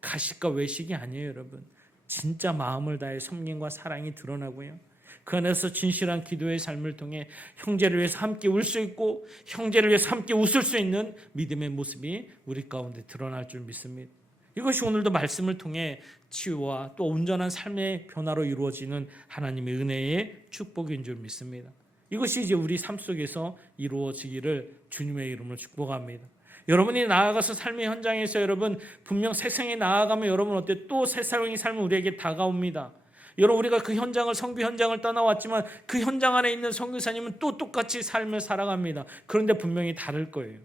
가식과 외식이 아니에요. 여러분 진짜 마음을 다해 섬김과 사랑이 드러나고요. 그 안에서 진실한 기도의 삶을 통해 형제를 위해서 함께 울 수 있고 형제를 위해서 함께 웃을 수 있는 믿음의 모습이 우리 가운데 드러날 줄 믿습니다. 이것이 오늘도 말씀을 통해 치유와 또 온전한 삶의 변화로 이루어지는 하나님의 은혜의 축복인 줄 믿습니다. 이것이 이제 우리 삶 속에서 이루어지기를 주님의 이름으로 축복합니다. 여러분이 나아가서 삶의 현장에서 여러분 분명 세상에 나아가면 여러분 어때? 또 세상의 삶은 우리에게 다가옵니다. 여러분 우리가 그 현장을 선교 현장을 떠나왔지만 그 현장 안에 있는 선교사님은 또 똑같이 삶을 살아갑니다. 그런데 분명히 다를 거예요.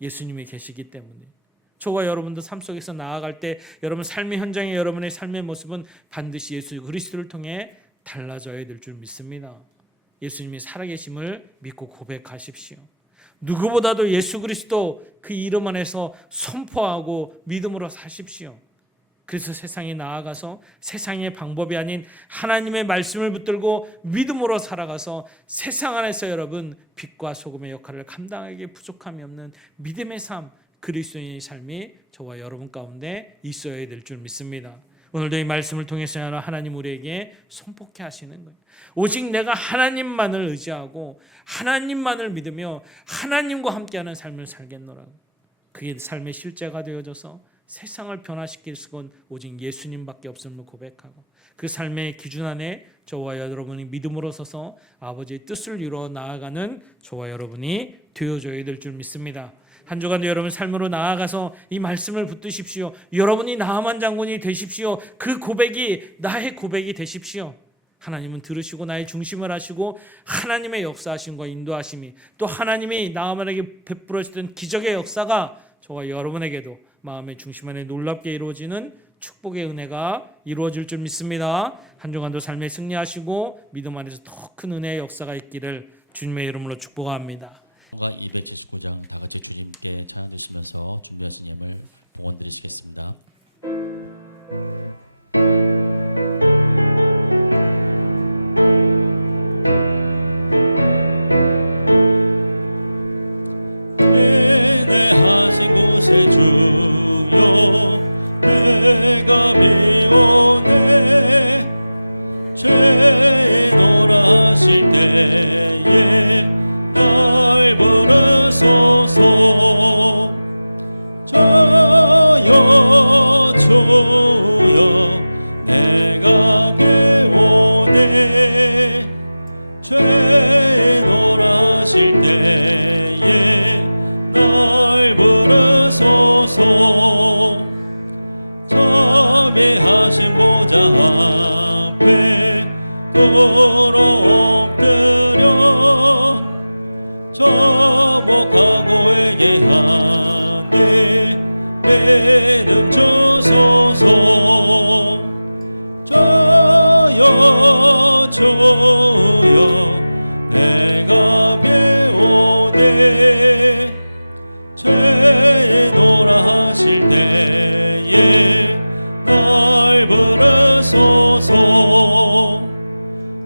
예수님이 계시기 때문에. 저와 여러분도 삶 속에서 나아갈 때 여러분 삶의 현장에 여러분의 삶의 모습은 반드시 예수 그리스도를 통해 달라져야 될 줄 믿습니다. 예수님이 살아계심을 믿고 고백하십시오. 누구보다도 예수 그리스도 그 이름 안에서 선포하고 믿음으로 사십시오. 그래서 세상에 나아가서 세상의 방법이 아닌 하나님의 말씀을 붙들고 믿음으로 살아가서 세상 안에서 여러분 빛과 소금의 역할을 감당하기에 부족함이 없는 믿음의 삶, 그리스도인의 삶이 저와 여러분 가운데 있어야 될 줄 믿습니다. 오늘도 이 말씀을 통해서 하나님 우리에게 선포케 하시는 거예요. 오직 내가 하나님만을 의지하고 하나님만을 믿으며 하나님과 함께하는 삶을 살겠노라고. 그게 삶의 실제가 되어져서 세상을 변화시킬 수는 오직 예수님밖에 없음을 고백하고 그 삶의 기준 안에 저와 여러분이 믿음으로 서서 아버지의 뜻을 이루어 나아가는 저와 여러분이 되어줘야 될 줄 믿습니다. 한 주간도 여러분 삶으로 나아가서 이 말씀을 붙드십시오. 여러분이 나아만 장군이 되십시오. 그 고백이 나의 고백이 되십시오. 하나님은 들으시고 나의 중심을 하시고 하나님의 역사하심과 인도하심이 또 하나님이 나아만에게 베풀어 주던 기적의 역사가 저와 여러분에게도 마음의 중심 안에 놀랍게 이루어지는 축복의 은혜가 이루어질 줄 믿습니다. 한 주간도 삶에 승리하시고 믿음 안에서 더 큰 은혜의 역사가 있기를 주님의 이름으로 축복합니다. 279장 다 같이 주님께 찬양 드리시면서 준비하신 예물 봉헌 드리시겠습니다. 무릎 엎드려 저복하고 회개하네. 믿음 주소서. 저여 주여 내가 배우네. 죄에 노라 하실 때에 날 부르소서.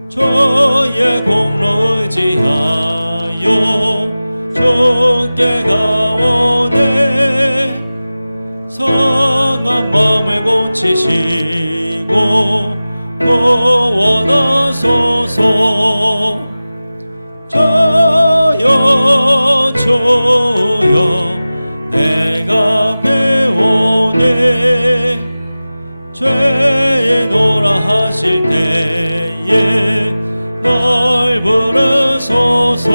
저의 공로 의지하여 주께 가오네. 성한 마음을 고치시고 구원하소서. 저여 주여 내가 배우네. 죄에 노라 하실 때에 날 부르소서.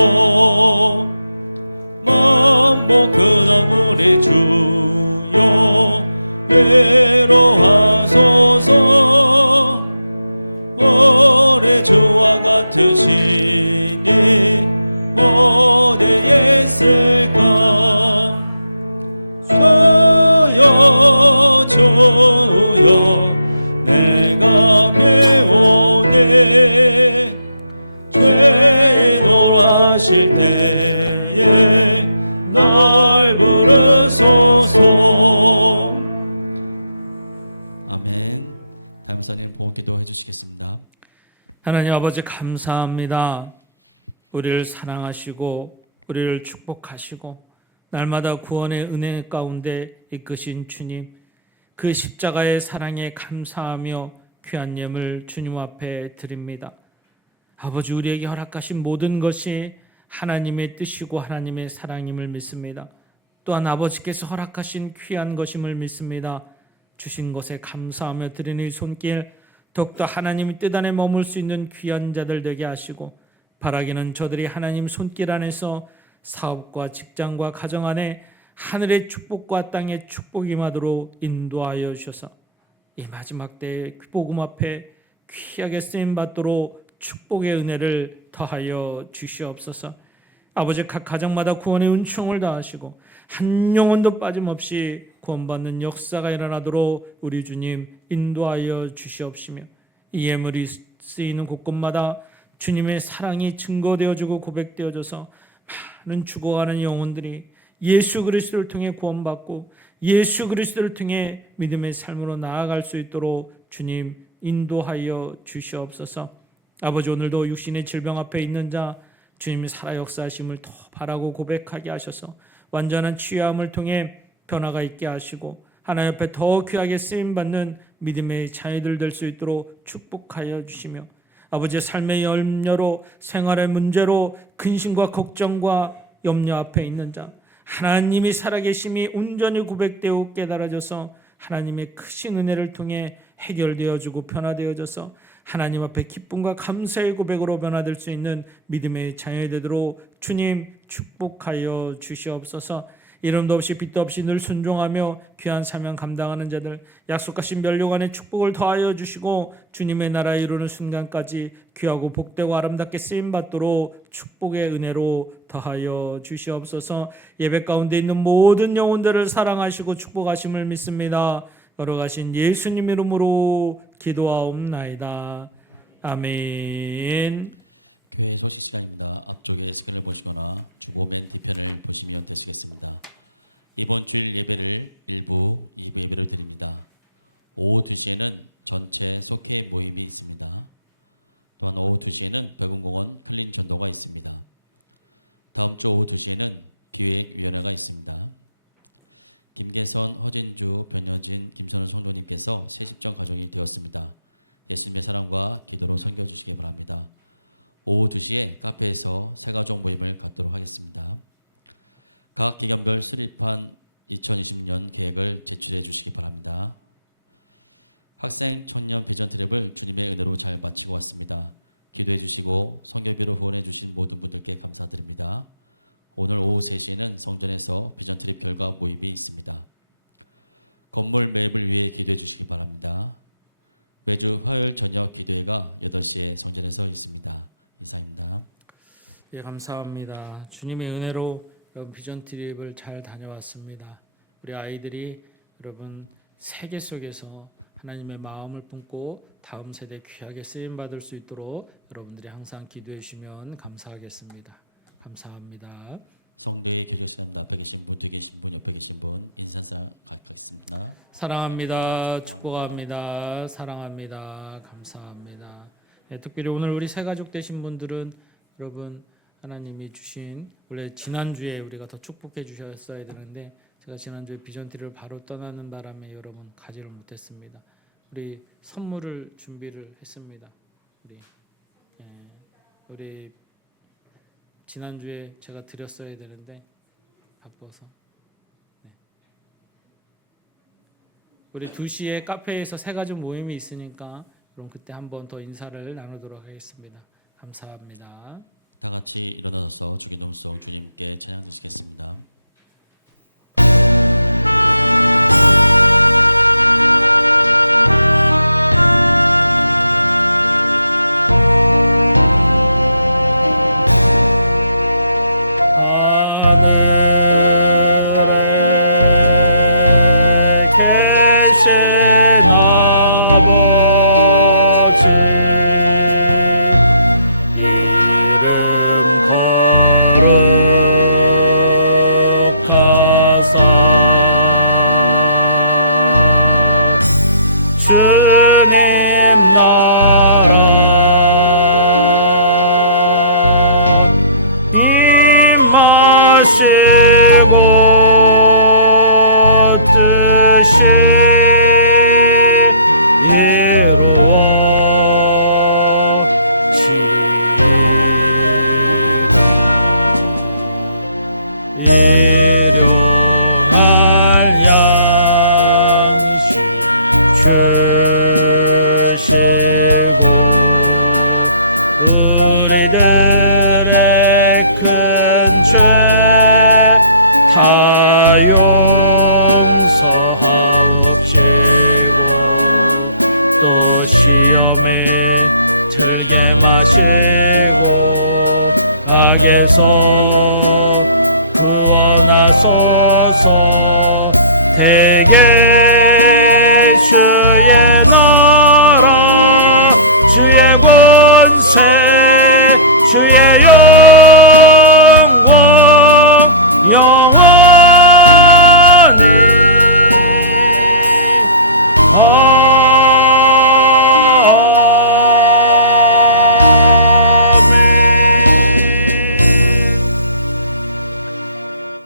만복 근한 우리 주여 외로하소서. 오래 주와 같으시니 어디에 있을까. 저여 주여 내가 배우네. 죄에 노라 하실 때에 날 부르소서. 아멘. 다음 사님 보험기도 해주시겠습니다. 하나님 아버지 감사합니다. 우리를 사랑하시고 우리를 축복하시고 날마다 구원의 은혜 가운데 이끄신 주님, 그 십자가의 사랑에 감사하며 귀한 예물 주님 앞에 드립니다. 아버지, 우리에게 허락하신 모든 것이 하나님의 뜻이고 하나님의 사랑임을 믿습니다. 또한 아버지께서 허락하신 귀한 것임을 믿습니다. 주신 것에 감사하며 드리는 이 손길, 더욱더 하나님의 뜻 안에 머물 수 있는 귀한 자들 되게 하시고, 바라기는 저들이 하나님 손길 안에서 사업과 직장과 가정 안에 하늘의 축복과 땅의 축복이 임하도록 인도하여 주셔서 이 마지막 때의 복음 앞에 귀하게 쓰임받도록 축복의 은혜를 더하여 주시옵소서. 아버지, 각 가정마다 구원의 은총을 다하시고 한 영혼도 빠짐없이 구원받는 역사가 일어나도록 우리 주님 인도하여 주시옵시며, 이 예물이 쓰이는 곳곳마다 주님의 사랑이 증거되어지고 고백되어져서 많은 죽어가는 영혼들이 예수 그리스도를 통해 구원받고 예수 그리스도를 통해 믿음의 삶으로 나아갈 수 있도록 주님 인도하여 주시옵소서. 아버지, 오늘도 육신의 질병 앞에 있는 자 주님의 살아 역사하심을 더 바라고 고백하게 하셔서 완전한 치유함을 통해 변화가 있게 하시고 하나님 앞에 더 귀하게 쓰임받는 믿음의 자녀들 될 수 있도록 축복하여 주시며, 아버지의 삶의 염려로 생활의 문제로 근심과 걱정과 염려 앞에 있는 자 하나님이 살아계심이 온전히 고백되어 깨달아져서 하나님의 크신 은혜를 통해 해결되어지고 변화되어져서 하나님 앞에 기쁨과 감사의 고백으로 변화될 수 있는 믿음의 자녀이 되도록 주님 축복하여 주시옵소서. 이름도 없이 빛도 없이 늘 순종하며 귀한 사명 감당하는 자들, 약속하신 멸류관의 축복을 더하여 주시고 주님의 나라에 이루는 순간까지 귀하고 복되고 아름답게 쓰임받도록 축복의 은혜로 더하여 주시옵소서. 예배 가운데 있는 모든 영혼들을 사랑하시고 축복하심을 믿습니다. 걸어가신 예수님 이름으로 기도하옵나이다. 아멘. 교회 소식 시간입니다. 앞쪽에 스크린을 보시거나 주보 맨 뒤편을 보시면 되시겠습니다. 이번 주일 예배를 1부, 2부 예배로 드립니다. 오후 2시에는 전체 속회 모임이 있습니다. 또한 오후 2시에는 백운공원 클린 전도가 있습니다. 다음 주 오후 2시에는 기획위원회가 있습니다. 김계선, 허진주, 변여진, 김선우 성도님께서 새십정 가정이 되었습니다. 예수님의 사랑과 기도로 섬겨주시기 바랍니다. 오후 2시에 카페에서 새가족 모임을 갖도록 하겠습니다. 각 기관별 수립한 2020년 계획을 제출해 주시기 바랍니다. 학생 청년 비전 트랩을 주님의 은혜로 잘 마치고 왔습니다. 기도해 주시고 성교비로 후원해 주신 모든 분들께 감사드립니다. 오늘 오후 3시에는 성전에서 비전 트립 결과 모임이 있습니다. 건물 매입을 위해 기도해 주시기 바랍니다. 매주 화요일 저녁 기도회가 8시에 성전에서 있습니다. 이상입니다. 예, 감사합니다. 주님의 은혜로 여러분 비전 트립을 잘 다녀왔습니다. 우리 아이들이 여러분 세계 속에서 하나님의 마음을 품고 다음 세대 귀하게 쓰임 받을 수 있도록 여러분들이 항상 기도해 주시면 감사하겠습니다. 감사합니다. 성도의 교육 시간입니다. 앞에 계신 분, 뒤에 계신 분, 옆에 계신 분 인사사 갖겠습니다. 사랑합니다. 축복합니다. 사랑합니다. 감사합니다. 네, 특별히 오늘 우리 새 가족 되신 분들은 여러분 하나님이 주신 원래 지난주에 우리가 더 축복해 주셨어야 되는데 제가 지난주에 비전트리를 바로 떠나는 바람에 여러분 가지를 못했습니다. 우리 선물을 준비를 했습니다. 우리 지난주에 제가 드렸어야 되는데 바빠서. 네. 우리 2시에 카페에서 새 가족 모임이 있으니까 그럼 그때 한번 더 인사를 나누도록 하겠습니다. 감사합니다. 다 같이 일어나서 주기도문송 주님께 찬양 드리겠습니다.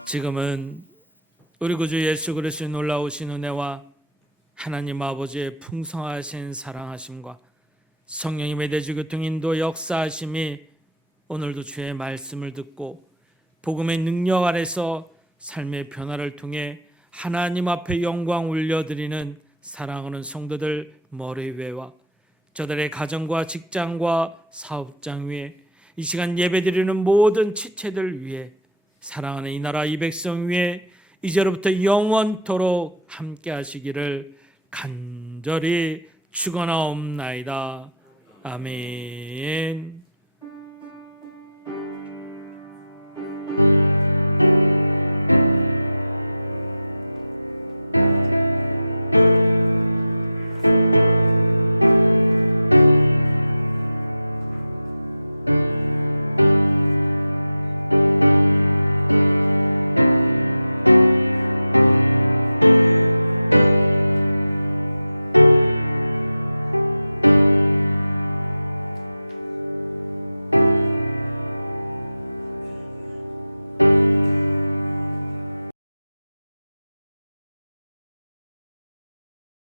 지금은 우리 구주 예수 그리스도의 놀라우신 은혜와 하나님 아버지의 풍성하신 사랑하심과 성령님의 대주 교통 인도 역사하심이 오늘도 주의 말씀을 듣고 복음의 능력 아래서 삶의 변화를 통해 하나님 앞에 영광 올려드리는 사랑하는 성도들 머리 위와 저들의 가정과 직장과 사업장 위에 이 시간 예배드리는 모든 지체들 위에 사랑하는 이 나라 이 백성 위에 이제로부터 영원토록 함께 하시기를 간절히 축원하옵나이다. 아멘.